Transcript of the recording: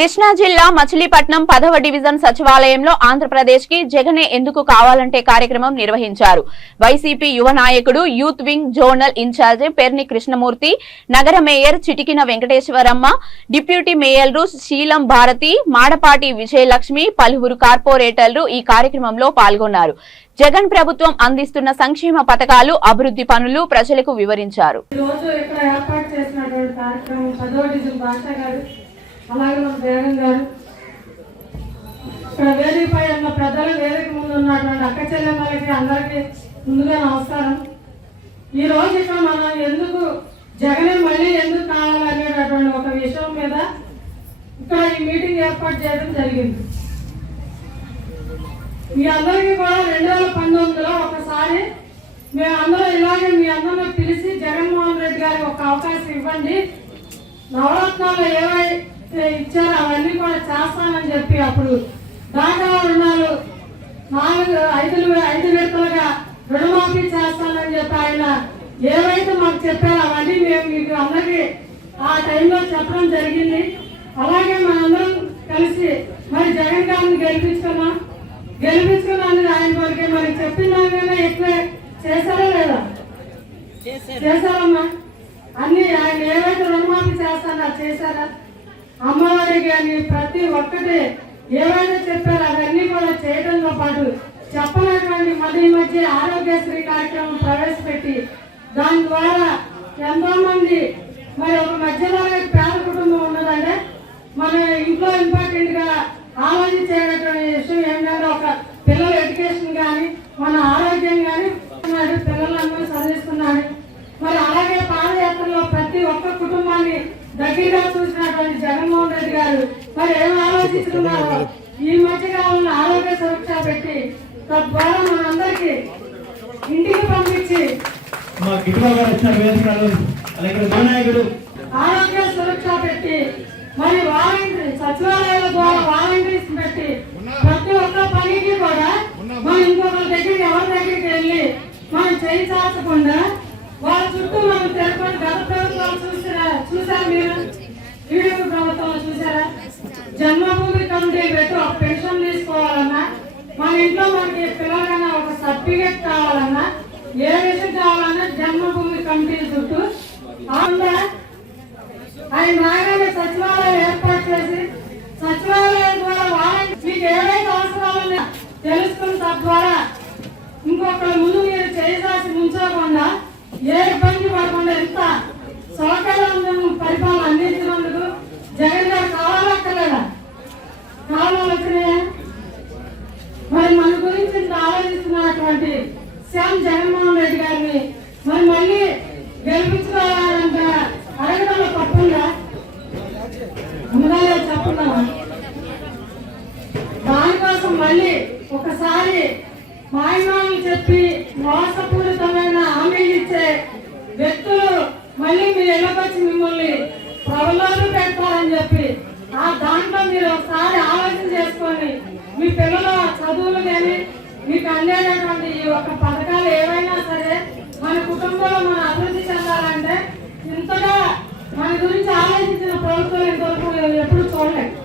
కృష్ణా జిల్లా మచిలీపట్నం 10వ డివిజన్ సచివాలయంలో ఆంధ్రప్రదేశ్ కి జగనే ఎందుకు కావాలంటే కార్యక్రమం నిర్వహించారు. వైసీపీ యువ నాయకుడు youth wing zonal incharge Perni Krishnamurthy, నగర మేయర్ చిటికిన వెంకటేశ్వరమ్మ, డిప్యూటీ మేయర్లు శీలం భారతి, మాడపాటి విజయలక్ష్మి, పలువురు కార్పొరేటర్లు ఈ కార్యక్రమంలో పాల్గొన్నారు. జగన్ ప్రభుత్వం అందిస్తున్న సంక్షేమ పథకాలు, అభివృద్ధి పనులు ప్రజలకు వివరించారు. అలాగే మన బేగం గారు, ఇక్కడ వేదికపై ఉన్న పెద్దలు, వేదిక ముందు ఉన్నటువంటి అక్క చెల్లెమ్మలకి అందరికీ ముందుగా నమస్కారం. ఈ రోజు ఇక్కడ మనం ఎందుకు జగనే మళ్ళీ ఎందుకు కావాలనేటటువంటి ఒక విషయం మీద ఇక్కడ ఈ మీటింగ్ ఏర్పాటు చేయడం జరిగింది. మీ అందరికీ కూడా 2019లో ఒకసారి మేము అందరూ ఇలాగే మీ అందరినీ పిలిచి జగన్మోహన్ రెడ్డి గారికి ఒక అవకాశం ఇవ్వండి, నవరత్నాలు ఏవైతే ఇచ్చారు అవన్నీ కూడా చేస్తానని చెప్పి అప్పుడు దాకా రుణాలు 5 విడతలుగా రుణమాఫీ చేస్తానని చెప్పి ఆయన ఏవైతే మాకు చెప్పారో అవన్నీ మేము మీకు అందరికీ ఆ టైంలో చెప్పడం జరిగింది. అలాగే మనందరం కలిసి మరి జగన్ గారిని గెలిపించుకున్నాను ఆయన వరకే మరి చెప్పిన దానికన్నా ఎక్కువ చేశారా లేదా? చేశారమ్మా. అన్ని ఆయన ఏవైతే రుణమాఫీ చేస్తానో చేశారా? అమ్మవారి కానీ ప్రతి ఒక్కటి ఏవైతే చెప్పారో అవన్నీ కూడా చేయడంతో పాటు చెప్పనటువంటి మధ్య మధ్య ఆరోగ్యశ్రీ కార్యక్రమం ప్రవేశపెట్టి దాని ద్వారా ఎంతో మంది మరి ఒక మధ్యతరగతి పేద కుటుంబం ఉన్నదంటే మన ఇంట్లో ఇంపార్టెంట్ గా ఆలోచించేటటువంటి విషయం ఏంటంటే ఒక పిల్లల ఎడ్యుకేషన్ కానీ మన ఆరోగ్యం కానీ పిల్లలందరూ చదివిస్తున్నాడు. మరి అలాగే పాదయాత్రలో ప్రతి ఒక్క కుటుంబాన్ని దగ్గరగా చూసినటువంటి జగన్మోహన్ రెడ్డి గారు మరి ఏం ఆలోచిస్తున్నారు? ఈ మధ్య కాలంలో ఆరోగ్య సురక్ష పెట్టి తద్వారా మనందరికీ ఇంటికి పంపించి ఆరోగ్య సురక్ష పెట్టి మరి సచివాలయాల ద్వారా వాలంటీర్స్ పెట్టి ప్రతి ఒక్క పనికి కూడా మనం ఇంకొకరి దగ్గరికి ఎవరి దగ్గరికి వెళ్ళి మనం చేయి చాచకుండా వాళ్ళ చుట్టూ మనం తెలుపుకొని గత ప్రభుత్వాలు చూసారా? మీరు టీడీపీ ప్రభుత్వంలో చూసారా? జన్మభూమి కమిటీ పెట్టి ఒక పెన్షన్ తీసుకోవాలన్నా, మన ఇంట్లో మనకి పిల్లలకన్నా ఒక సర్టిఫికేట్ కావాలన్నా, ఏ విషయం కావాలన్నా జన్మభూమి కమిటీ చుట్టూ ఆయన రాగానే సచివాలయం ఏర్పాటు చేసి సచివాలయం ద్వారా మీకు ఏవైతే అవసరాలన్నా తెలుసుకుని తద్వారా ఇంకొకరి ముందు మీరు చేసి ఉంచకుండా ఏ ఇబ్బంది పడకుండా ఎంత సౌకర్యం పరిపాలన అందించినందుకు జగన్ గారు కావాలక్కర్లేదా? కావాలొచ్చినాయా? మరి మన గురించి ఇంత ఆలోచిస్తున్నటువంటి శ్యామ్ జగన్మోహన్ రెడ్డి గారిని మరి మళ్ళీ గెలిపించుకోవాలంట అడగడంలో తప్పుందా? ముందుగా చెప్పుకున్నావా? దానికోసం మళ్ళీ ఒకసారి మాయమాలు చెప్పి మోసపూరితమైన హామీలు ఇచ్చే వ్యక్తులు మళ్ళీ మీరు ఎల్లకొచ్చి మిమ్మల్ని ప్రబలాలు పెడతారని చెప్పి ఆ దాంట్లో మీరు ఒకసారి ఆలోచన చేసుకొని మీ పిల్లల చదువులు కానీ మీకు అందేటటువంటి ఈ ఒక పథకాలు ఏవైనా సరే మన కుటుంబంలో మన అభివృద్ధి చెందాలంటే ఇంతగా మన గురించి ఆలోచించిన ప్రభుత్వం ఇంతవరకు ఎప్పుడు చూడలేదు.